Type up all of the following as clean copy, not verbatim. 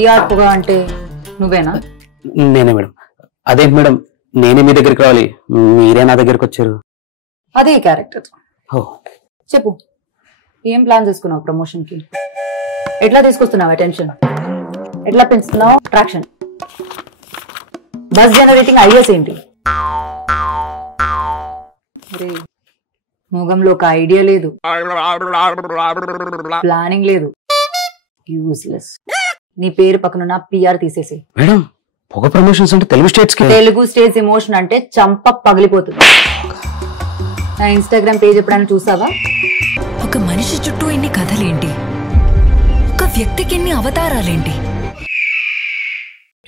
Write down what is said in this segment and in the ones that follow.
PR పొగ అంటే నువ్వేనా? నేనే మేడం. అదేంటి మేడం, నేనే మీ దగ్గరికి రావాలి, మీరే నా దగ్గరికి వచ్చారు. అదే క్యారెక్టర్. ఓ చెప్పు, ఏం ప్లాన్ చేసుకున్నావు ప్రమోషన్ కి? ఎట్లా తీసుకొస్తున్నావు అటెన్షన్? ఎట్లా పెంచుతున్నావు అట్రాక్షన్? బస్ జనరేటింగ్ ఐడియాస్ ఏంటి? మొగంలో ఒక ఐడియా లేదు, ప్లానింగ్ లేదు, యూస్లెస్. నీ పేరు పక్కనున్న పిఆర్ తీసేసి. మేడం, పొగ ప్రమోషన్స్ అంటే తెలుగు స్టేట్స్ కి. తెలుగు స్టేట్స్ ఎమోషన్ అంటే చంప పగిలిపోతుంది. నా ఇన్స్టాగ్రామ్ పేజ్ ఎప్పుడైనా చూసావా? ఒక మనిషి చుట్టూ ఎన్ని కథలేంటి, ఒక వ్యక్తికి ఎన్ని అవతారాలేంటి.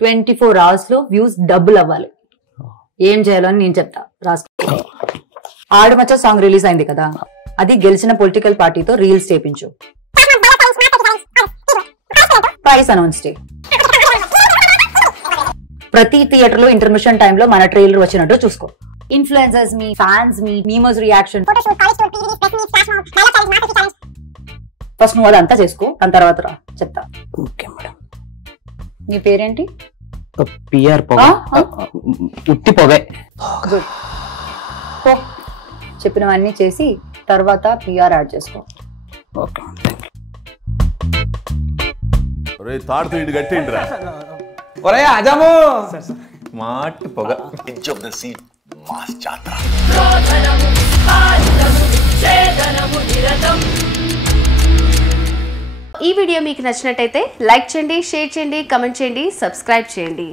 24 hours లో వ్యూస్ డబుల్ అవ్వాలి. ఏం చేయాలో అని నేను చెప్తా, రాసుకో. ఆడమచ్చ సాంగ్ రిలీజ్ అయింది కదా, అది గెలిచిన పొలిటికల్ పార్టీతో రీల్స్ చేపించు, ప్రైస్ అనౌన్స్ చేయి. ప్రతి థియేటర్ లో ఇంటర్మిషన్ టైంలో మన ట్రైలర్ వచ్చినట్టు చూసుకో. ఇన్ఫ్లుయెన్సర్స్ మీ, ఫ్యాన్స్ మీ, మీమర్స్ రియాక్షన్. ఫస్ట్ నువ్వు అదంతా చేసుకో, దాని తర్వాత రా చెప్తా. Okay madam. నీ పేరేంటి? పిఆర్ పొగ. ఉత్తి పొగే. గుడ్. చెప్పినవన్నీ చేసి తర్వాత పిఆర్ యాడ్ చేసుకో. ఓకే. తాడుతూ ఇటు కట్టేండిరా. ఒరే అజము మాట్ పొగ. Edge of the seat mass జాతర. ఈ వీడియో మీకు నచ్చినట్టయితే లైక్ చేయండి, షేర్ చేయండి, కమెంట్ చేయండి, సబ్స్క్రైబ్ చేయండి.